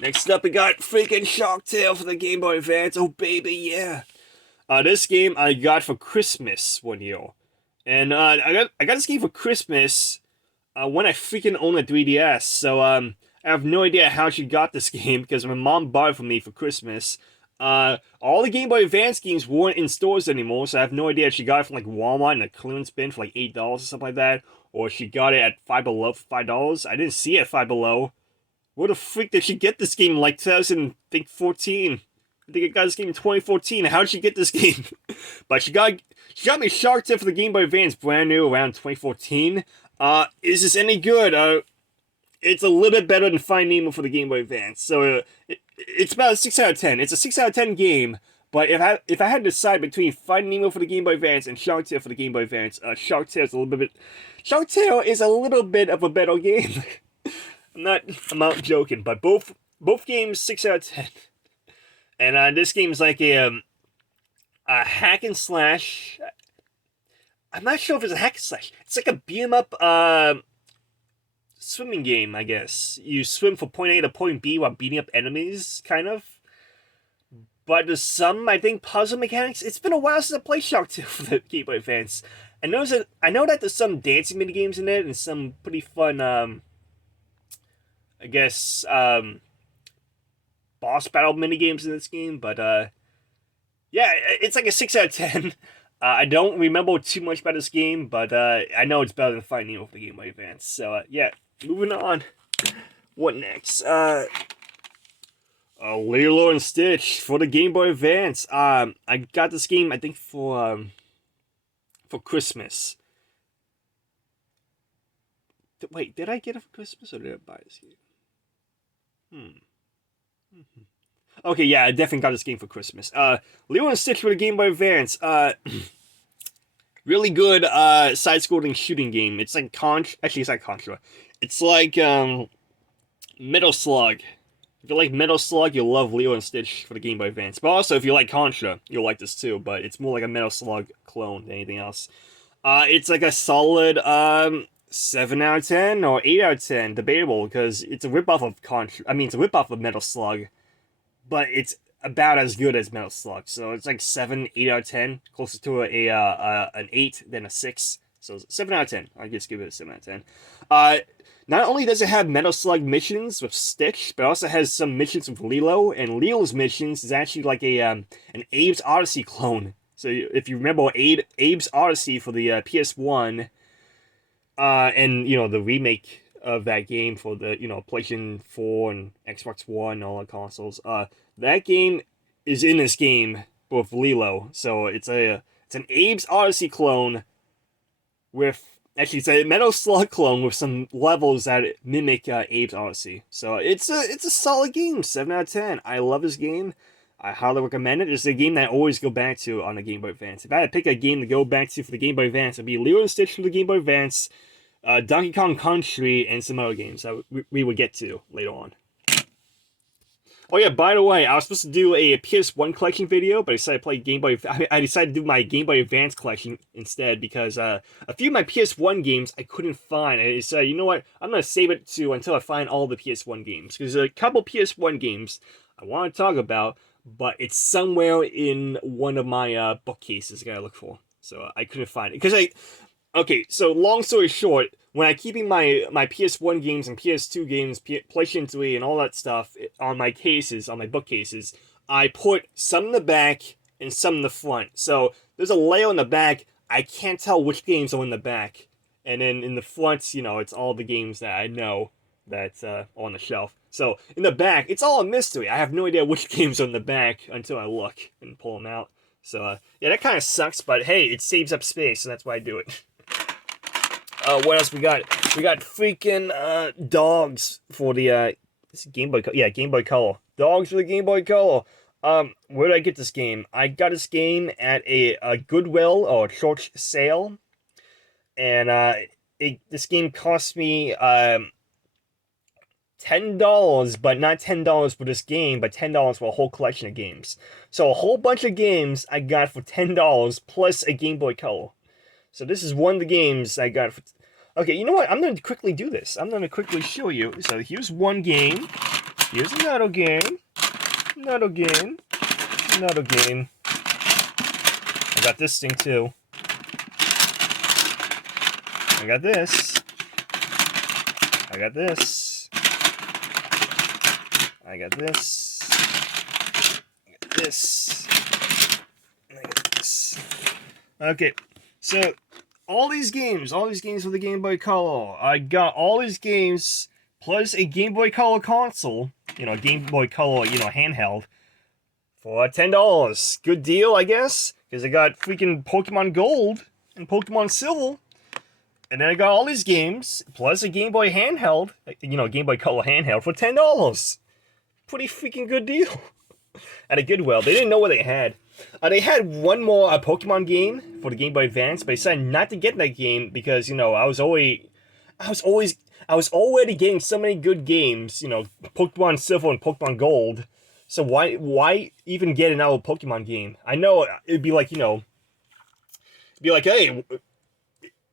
Next up, we got freaking Shark Tale for the Game Boy Advance. Oh, baby, yeah. This game I got for Christmas one year. And I got this game for Christmas when I freaking own a 3DS. So I have no idea how she got this game because my mom bought it for me for Christmas. All the Game Boy Advance games weren't in stores anymore, so I have no idea if she got it from like Walmart in a clearance bin for like $8 or something like that, or she got it at Five Below for $5. I didn't see it at Five Below. Where the freak did she get this game in like 2014? I think I got this game in 2014. How did she get this game? But she got me Shark Tale for the Game Boy Advance, brand new around 2014. Is this any good? It's a little bit better than Finding Nemo for the Game Boy Advance. So it's about a 6 out of 10. It's a 6 out of 10 game. But if I had to decide between Finding Nemo for the Game Boy Advance and Shark Tale for the Game Boy Advance, Shark Tale is a little bit of a better game. I'm not joking, but both games 6 out of 10. And this game is like a hack and slash. I'm not sure if it's a hack and slash. It's like a beat 'em up swimming game, I guess. You swim from point A to point B while beating up enemies, kind of. But there's some, I think, puzzle mechanics. It's been a while since I played Shark Tale for the Game Boy Advance. I know that there's some dancing mini games in it and some pretty fun I guess, boss battle minigames in this game, but, yeah, it's like a 6 out of 10. I don't remember too much about this game, but, I know it's better than Finding Nemo for the Game Boy Advance, so, yeah, moving on. What next? Lilo and Stitch for the Game Boy Advance. I got this game, I think, for Christmas. Wait, did I get it for Christmas, or did I buy this game? Okay, yeah, I definitely got this game for Christmas. Lilo and Stitch for the Game Boy Advance. Really good side-scrolling shooting game. It's like actually, it's like Contra. It's like Metal Slug. If you like Metal Slug, you'll love Lilo and Stitch for the Game Boy Advance. But also, if you like Contra, you'll like this too. But it's more like a Metal Slug clone than anything else. It's like a solid 7 out of 10 or 8 out of 10, debatable, because it's a ripoff of it's a ripoff of Metal Slug, but it's about as good as Metal Slug. So it's like 7, 8 out of 10, closer to an 8 than a 6. So 7 out of 10. I just give it a 7 out of 10. Not only does it have Metal Slug missions with Stitch, but it also has some missions with Lilo, and Lilo's missions is actually like an Abe's Odyssey clone. So if you remember Abe's Odyssey for the PS1, and, the remake of that game for the, PlayStation 4 and Xbox One and all the consoles, that game is in this game with Lilo. So it's an Abe's Odyssey clone with, actually, it's a Metal Slug clone with some levels that mimic Abe's Odyssey. So it's a solid game, 7 out of 10. I love this game. I highly recommend it. It's a game that I always go back to on the Game Boy Advance. If I had to pick a game to go back to for the Game Boy Advance, it'd be Lilo and Stitch for the Game Boy Advance, Donkey Kong Country, and some other games that we will get to later on. Oh yeah, by the way, I was supposed to do a PS1 collection video, but I decided to play Game Boy. I decided to do my Game Boy Advance collection instead because a few of my PS1 games I couldn't find. I decided, you know what, I'm gonna save it until I find all the PS1 games, because there's a couple PS1 games I want to talk about, but it's somewhere in one of my bookcases I gotta look for. So I couldn't find it because okay, so long story short, when I'm keeping my PS1 games and PS2 games, PlayStation 3 and all that stuff on my bookcases, I put some in the back and some in the front. So there's a layer in the back, I can't tell which games are in the back. And then in the front, it's all the games that I know that's on the shelf. So in the back, it's all a mystery. I have no idea which games are in the back until I look and pull them out. So yeah, that kind of sucks, but hey, it saves up space, and that's why I do it. What else we got? We got freaking dogs for the Game Boy. Yeah, Game Boy Color. Dogs for the Game Boy Color. Where did I get this game? I got this game at a Goodwill or a short sale, and this game cost me $10, but not $10 for this game, but $10 for a whole collection of games. So a whole bunch of games I got for $10 plus a Game Boy Color. So this is one of the games I got for... Okay, you know what? I'm going to quickly do this. I'm going to quickly show you. So here's one game. Here's another game. Another game. Another game. I got this thing too. I got this. I got this. I got this. I got this. I got this. Okay, so all these games for the Game Boy Color. I got all these games plus a Game Boy Color console, Game Boy Color, handheld, for $10. Good deal, I guess, because I got freaking Pokemon Gold and Pokemon Silver. And then I got all these games, plus a Game Boy handheld, Game Boy Color handheld for $10. Pretty freaking good deal. At a Goodwill. They didn't know what they had. They had one more Pokemon game for the Game Boy Advance, but I decided not to get that game because, I was already getting so many good games, Pokemon Silver and Pokemon Gold. So why even get another Pokemon game? I know it'd be like, hey,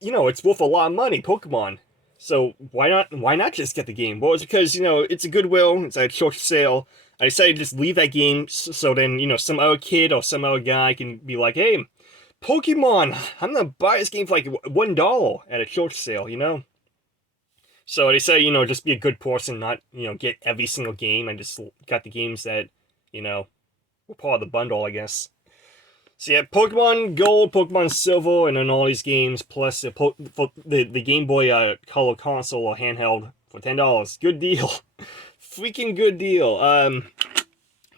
it's worth a lot of money, Pokemon. So why not just get the game? Well, it's because, it's a Goodwill, it's a short sale. I decided to just leave that game so then, some other kid or some other guy can be like, hey, Pokemon, I'm gonna buy this game for like $1 at a short sale, So I decided, just be a good person, not, get every single game. I just got the games that, were part of the bundle, I guess. So yeah, Pokemon Gold, Pokemon Silver, and then all these games, plus the Game Boy Color console or handheld for $10. Good deal. Freaking good deal.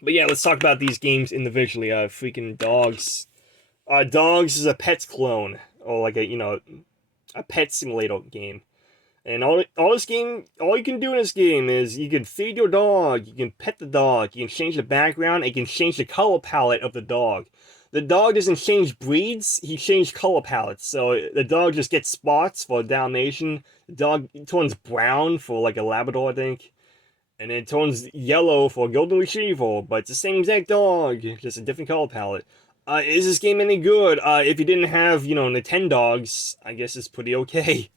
But yeah, let's talk about these games individually. Freaking Dogs. Dogs is a Pets clone, or like a pet simulator game. And all this game, all you can do in this game is you can feed your dog, you can pet the dog, you can change the background, and you can change the color palette of the dog. The dog doesn't change breeds, he changed color palettes. So the dog just gets spots for a Dalmatian. The dog turns brown for like a Labrador, I think. And it turns yellow for a Golden Retriever, but it's the same exact dog, just a different color palette. Is this game any good? If you didn't have, Nintendogs, I guess it's pretty okay.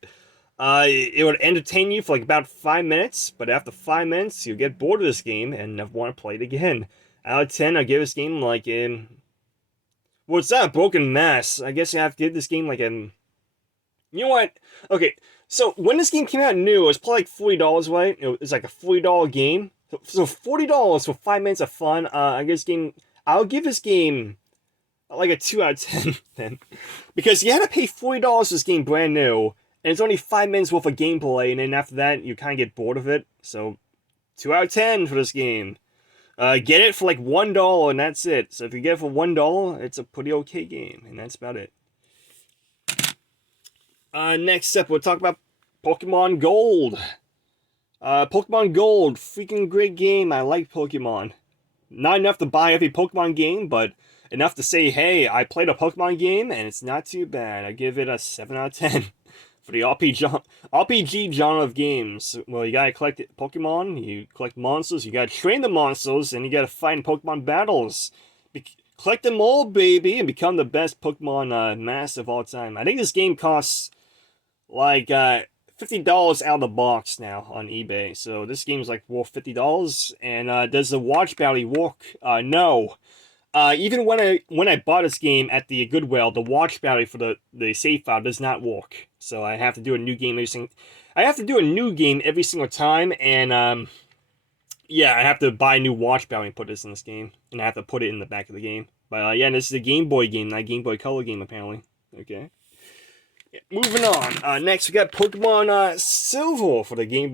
It would entertain you for like about 5 minutes, but after 5 minutes, you'll get bored of this game and never want to play it again. Out of 10, I give this game like a... Well, it's not a broken mess. I guess I have to give this game like a... You know what? Okay, so when this game came out new, it was probably like $40, right? It was like a $40 game. So $40 for 5 minutes of fun. I'll give this game like a 2 out of 10 then. Because you had to pay $40 for this game brand new, and it's only 5 minutes worth of gameplay, and then after that, you kind of get bored of it. So, 2 out of 10 for this game. Get it for like $1, and that's it. So if you get it for $1, it's a pretty okay game, and that's about it. Next up, we'll talk about Pokemon Gold. Pokemon Gold, freaking great game. I like Pokemon. Not enough to buy every Pokemon game, but enough to say, hey, I played a Pokemon game, and it's not too bad. I give it a 7 out of 10. For the RPG genre of games. Well, you gotta collect Pokemon, you collect monsters, you gotta train the monsters, and you gotta fight in Pokemon battles. Collect them all, baby, and become the best Pokemon master of all time. I think this game costs like $50 out of the box now on eBay. So this game's like worth $50. And does the watch battery work? No. Even when I bought this game at the Goodwill, the watch battery for the save file does not work. So I have to do a new game every single time, and yeah, I have to buy a new watch battery and put this in this game, and I have to put it in the back of the game. But yeah, this is a Game Boy game, not a Game Boy Color game apparently. Okay. Yeah, moving on. Next we got Pokemon Silver for the Game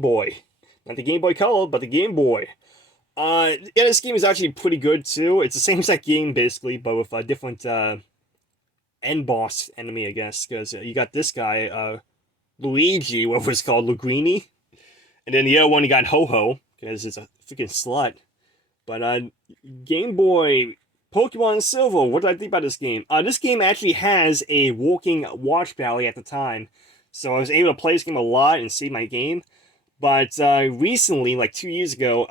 Boy, not the Game Boy Color, but the Game Boy. Yeah, this game is actually pretty good too. It's the same exact game basically, but with a different end boss enemy, I guess, because you got this guy, Luigi, whatever it's called, Lugrini, and then the other one you got Ho-Ho, because it's a freaking slut. But Game Boy, Pokemon Silver, what did I think about this game? This game actually has a working watch battery at the time, so I was able to play this game a lot and save my game. But recently, like 2 years ago,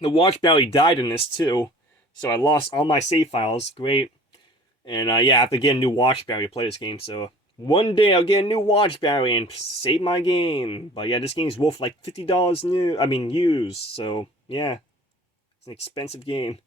the watch battery died in this too, so I lost all my save files. Great. And yeah, I have to get a new watch battery to play this game, so One day I'll get a new watch battery and save my game. But yeah, this game's worth like $50 new. I mean used. So yeah, it's an expensive game.